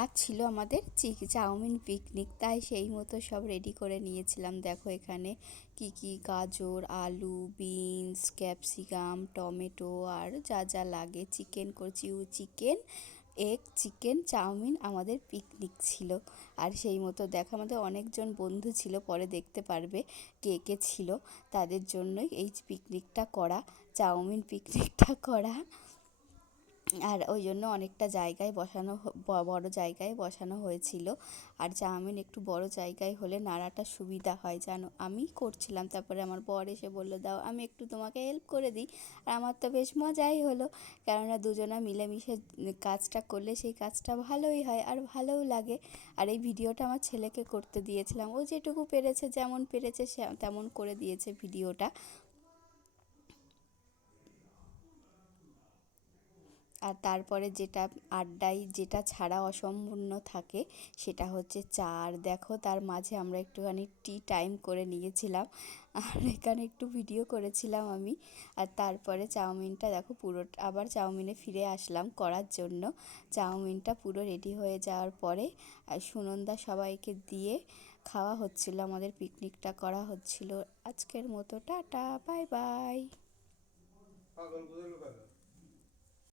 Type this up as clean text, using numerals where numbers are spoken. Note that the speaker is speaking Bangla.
আজ ছিল আমাদের চাউমিন পিকনিক, তাই সেই মতো সব রেডি করে নিয়েছিলাম। দেখো এখানে কি কি গাজর, আলু, বিনস, ক্যাপসিকাম, টমেটো আর যা যা লাগে, চিকেন করছি, চিকেন, এগ চিকেন চাউমিন আমাদের পিকনিক ছিল। আর সেই মতো দেখো আমাদের অনেকজন বন্ধু ছিল, পরে দেখতে পারবে কে কে ছিল, তাদের জন্যই এই পিকনিকটা করা, চাউমিন পিকনিকটা করা। আর ওই জন্য অনেকটা জায়গায় বসানো বড় জায়গায় বসানো হয়েছিল। আর চাউমিন একটু বড় জায়গায় হলে নাড়াটা সুবিধা হয়, জানো। আমি করছিলাম, তারপরে আমার বর এসে বললো দাও আমি একটু তোমাকে হেল্প করে দিই। আর আমার তো বেশ মজাই হলো, কেননা দুজনা মিলেমিশে কাজটা করলে সেই কাজটা ভালোই হয় আর ভালোও লাগে। আর এই ভিডিওটা আমার ছেলেকে করতে দিয়েছিলাম, ও যেটুকু পেরেছে, যেমন পেরেছে সে তেমন করে দিয়েছে ভিডিওটা। আর তারপরে যেটা আড্ডায় যেটা ছাড়া অসম্পূর্ণ থাকে সেটা হচ্ছে চা। আর দেখো তার মাঝে আমরা একটুখানি টি টাইম করে নিয়েছিলাম, আর এখানে একটু ভিডিও করেছিলাম আমি। আর তারপরে চাউমিনটা দেখো পুরো, আবার চাউমিনে ফিরে আসলাম করার জন্য। চাউমিনটা পুরো রেডি হয়ে যাওয়ার পরে আর সুনন্দা সবাইকে দিয়ে খাওয়া হচ্ছিল, আমাদের পিকনিকটা করা হচ্ছিল। আজকের মতো টাটা, বাই বাই।